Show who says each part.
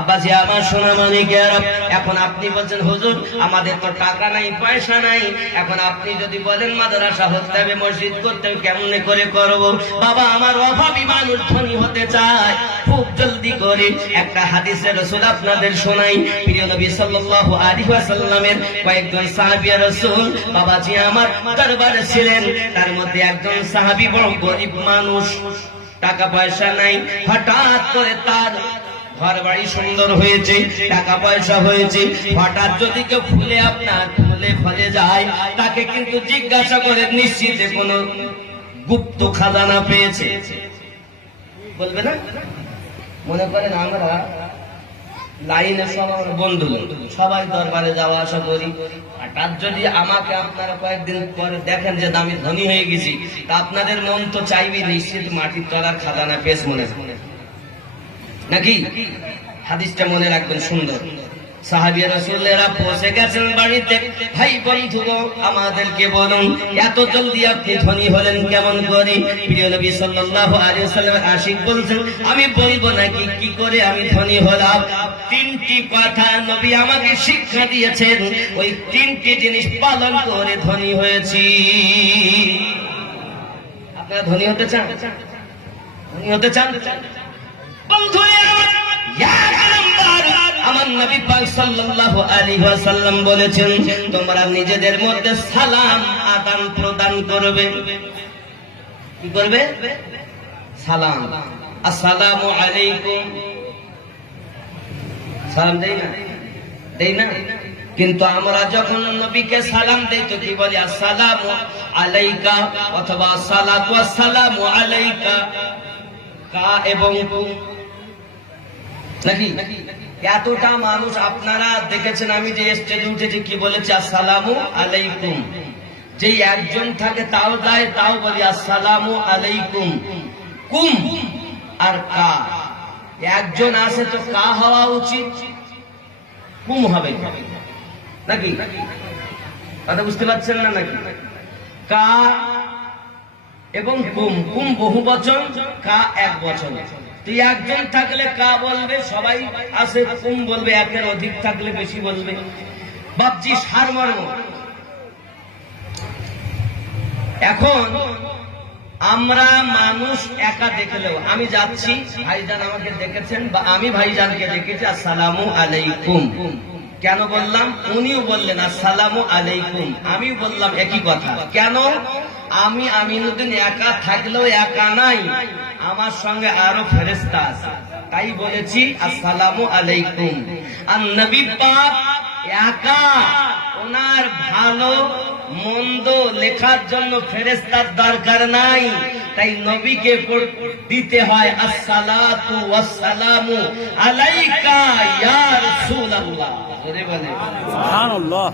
Speaker 1: আব্বাজি আমার সোনা মানিকের এখন আপনি বলছেন হুজুর আমাদের তো টাকা নাই পয়সা নাই। এখন আপনি যদি বলেন মাদ্রাসা হতে হবে মসজিদ করতে হবে, করে করব? বাবা আমার অভাবী মানুষ ধনী হতে চায়। খুব জলদি করে একটা হাদিসের রসুল আপনাদের শোনাই। প্রিয় নবী কয়েকজন বাবাজি আমার ছিলেন। তার মধ্যে একজন সাহাবী বড় গরিব মানুষ। টাকা পয়সা নাই হঠাৎ করে তার ঘর বাড়ি সুন্দর হয়েছে, টাকা পয়সা হয়েছে, হঠাৎ যদি কেউ ফুলে আপনার ফুলে ফলে যায়, তাকে কিন্তু জিজ্ঞাসা করে নিশ্চিতে কোনো গুপ্ত খাজানা পেয়েছে। বলবে না? মনে করেন আমরা লাইনে সব আমার বন্ধু সবাই দরবারে যাওয়া আসা করি। হঠাৎ যদি আমাকে আপনারা কয়েকদিন পরে দেখেন যে আমি ধনী হয়ে গেছি, তা আপনাদের মন তো চাইবে নিশ্চিত মাটির তলার খাজানা পেশ মনে হয়। নাকি? হাদিসটা মনে রাখবেন সুন্দর। আমি বলব নাকি, কি করে আমি ধনী হলাম? তিনটি কথা নবী আমাকে শিক্ষা দিয়েছেন, ওই তিনটি জিনিস পালন করে ধনী হয়েছি। আপনারা ধনী হতে চান? ধনী হতে চান? বলেছেন, তোমরা নিজেদের মধ্যে সালাম আদান প্রদান করবে। কি করবে? সালাম। আসসালামু আলাইকুম। সালাম দেই না? দেই না? কিন্তু আমরা যখন নবীকে সালাম দেই, তো কি বলি? আসসালামু আলাইকা অথবা সালাতু আসসালামু আলাইকা। কা এবং নাকি? এতটা মানুষ আপনারা দেখেছেন, আমি যে স্টেজে উঠেছি, কি বলেছি? আসসালামু আলাইকুম। যে একজন থাকে, তাও দেয় তাও বলি, আসসালামু আলাইকুম। কুম আর কা। একজন আসে তো কা হওয়া উচিত। কুম হবে নাকি? কথা বুঝতে পারছেন না নাকি? কা এবং কুম। কুম বহু বচন কা এক বচন। তুই একজন থাকলে কা বলবে? সবাই আসে কুম বলবে, একের অধিক থাকলে বেশি বলবে। বাপজি সারমর্ম। এখন আমরা মানুষ একা দেখলেও, আমি যাচ্ছি, ভাইজান আমাকে দেখেছেন বা আমি ভাইজানকে দেখেছি, আসসালামু আলাইকুম। কেন বললাম? উনিও বললেন, আসসালামু আলাইকুম। আমিও বললাম, একই কথা। কেন? আমি আমিনুদ্দিন একা থাকলেও একা নাই। আমার সঙ্গে আরও ফেরেস্তা আছে। তাই বলেছি, আসসালামু আলাইকুম। আর নবী পাক একা ওনার ভালো, মন্দ লেখার জন্য ফেরেস্তার দরকার নাই। তাই নবীকে দিতে হয়, আসসালাতু ওয়াসসালামু আলাইকা ইয়া রাসূলুল্লাহ। বলে
Speaker 2: সুবহানাল্লাহ।